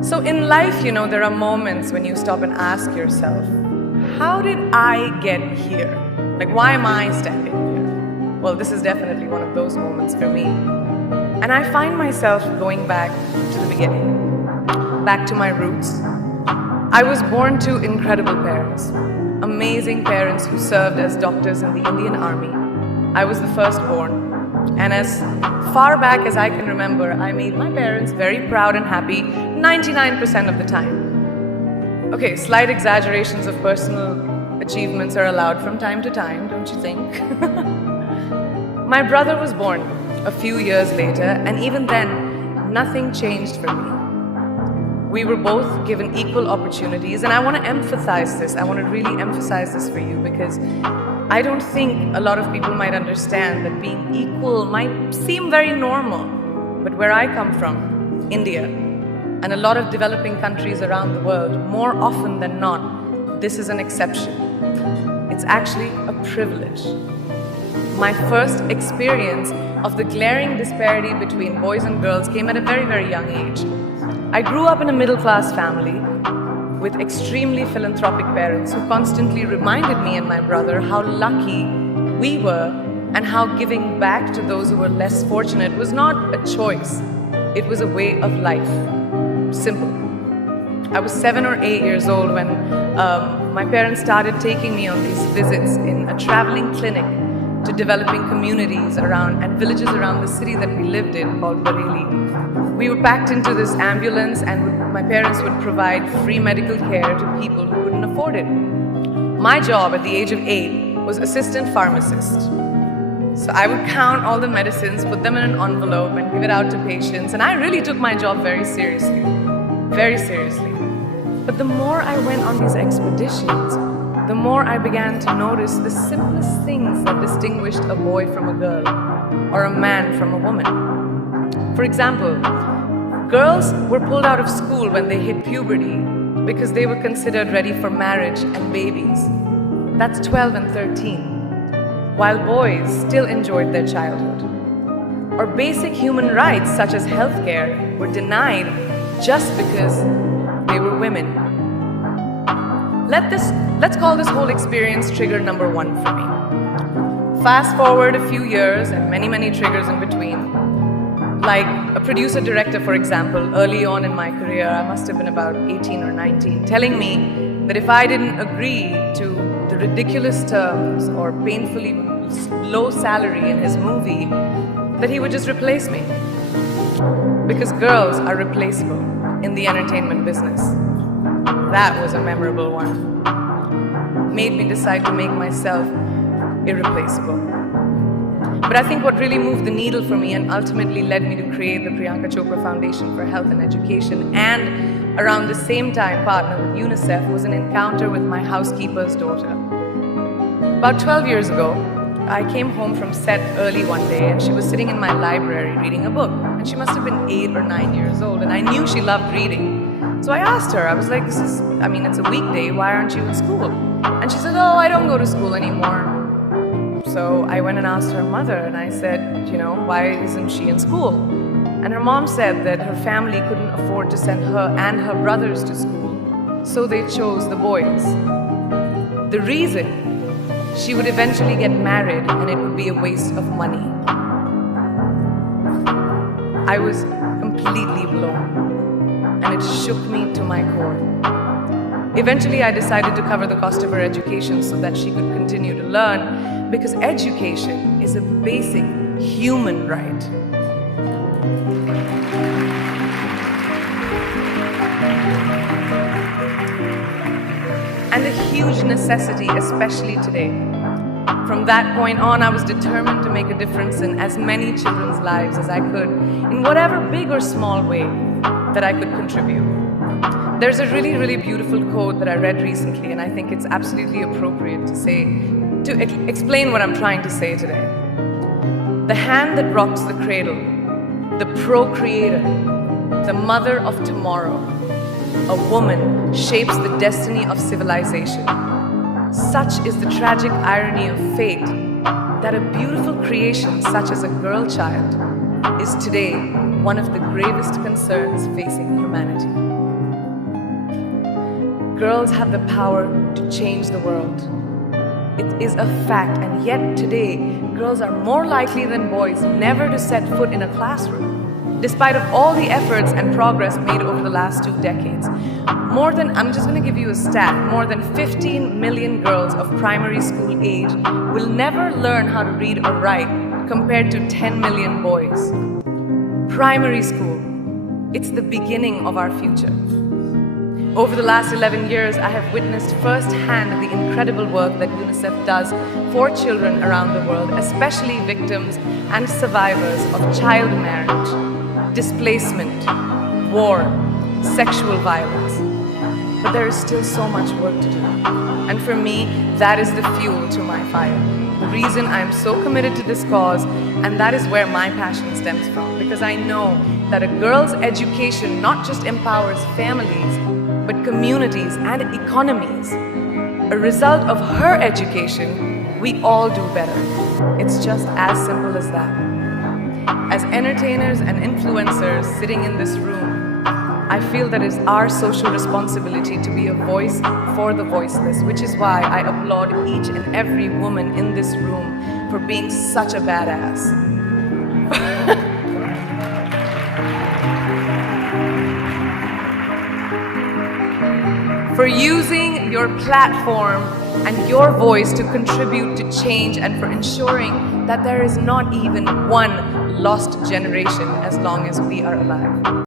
So in life, there are moments when you stop and ask yourself, how did I get here? Like, why am I standing here? Well, this is definitely one of those moments for me. And I find myself going back to the beginning, back to my roots. I was born to incredible parents, amazing parents who served as doctors in the Indian Army. I was the firstborn. And as far back as I can remember, I made my parents very proud and happy 99% of the time. Okay, slight exaggerations of personal achievements are allowed from time to time, don't you think? My brother was born a few years later, and even then, nothing changed for me. We were both given equal opportunities, and I want to emphasize this. I want to really emphasize this for you because I don't think a lot of people might understand that being equal might seem very normal. But where I come from, India, and a lot of developing countries around the world, more often than not, this is an exception. It's actually a privilege. My first experience of the glaring disparity between boys and girls came at a very, very young age. I grew up in a middle-class family with extremely philanthropic parents who constantly reminded me and my brother how lucky we were and how giving back to those who were less fortunate was not a choice. It was a way of life. Simple. I was 7 or 8 years old when my parents started taking me on these visits in a traveling clinic to developing communities around and villages around the city that we lived in called Bareilly. We were packed into this ambulance and my parents would provide free medical care to people who couldn't afford it. My job at the age of 8 was assistant pharmacist. So I would count all the medicines, put them in an envelope and give it out to patients, and I really took my job very seriously. Very seriously. But the more I went on these expeditions, the more I began to notice the simplest things that distinguished a boy from a girl or a man from a woman. For example, girls were pulled out of school when they hit puberty because they were considered ready for marriage and babies. That's 12 and 13, while boys still enjoyed their childhood. Or basic human rights such as healthcare were denied just because they were women. Let's call this whole experience trigger number 1 for me. Fast forward a few years and many, many triggers in between. Like a producer-director, for example, early on in my career, I must have been about 18 or 19, telling me that if I didn't agree to the ridiculous terms or painfully low salary in his movie, that he would just replace me. Because girls are replaceable in the entertainment business. That was a memorable one. Made me decide to make myself irreplaceable. But I think what really moved the needle for me and ultimately led me to create the Priyanka Chopra Foundation for Health and Education, and around the same time partner with UNICEF, was an encounter with my housekeeper's daughter. About 12 years ago, I came home from set early one day and she was sitting in my library reading a book. And she must have been 8 or 9 years old, and I knew she loved reading. So I asked her, I was like, it's a weekday, why aren't you in school? And she said, oh, I don't go to school anymore. So I went and asked her mother and I said, why isn't she in school? And her mom said that her family couldn't afford to send her and her brothers to school, so they chose the boys. The reason, she would eventually get married and it would be a waste of money. I was completely blown and it shook me to my core. Eventually, I decided to cover the cost of her education so that she could continue to learn, because education is a basic human right. And a huge necessity, especially today. From that point on, I was determined to make a difference in as many children's lives as I could, in whatever big or small way that I could contribute. There's a really, really beautiful quote that I read recently, and I think it's absolutely appropriate to explain what I'm trying to say today. The hand that rocks the cradle, the procreator, the mother of tomorrow, a woman shapes the destiny of civilization. Such is the tragic irony of fate that a beautiful creation such as a girl child is today one of the gravest concerns facing humanity. Girls have the power to change the world. It is a fact, and yet today, girls are more likely than boys never to set foot in a classroom, despite of all the efforts and progress made over the last 2 decades. I'm just going to give you a stat, more than 15 million girls of primary school age will never learn how to read or write compared to 10 million boys. Primary school, it's the beginning of our future. Over the last 11 years, I have witnessed firsthand the incredible work that UNICEF does for children around the world, especially victims and survivors of child marriage, displacement, war, sexual violence. But there is still so much work to do. And for me, that is the fuel to my fire. The reason I am so committed to this cause, and that is where my passion stems from, because I know that a girl's education not just empowers families, but communities and economies. A result of her education, we all do better. It's just as simple as that. As entertainers and influencers sitting in this room, I feel that it's our social responsibility to be a voice for the voiceless, which is why I applaud each and every woman in this room for being such a badass. For using your platform and your voice to contribute to change, and for ensuring that there is not even one lost generation as long as we are alive.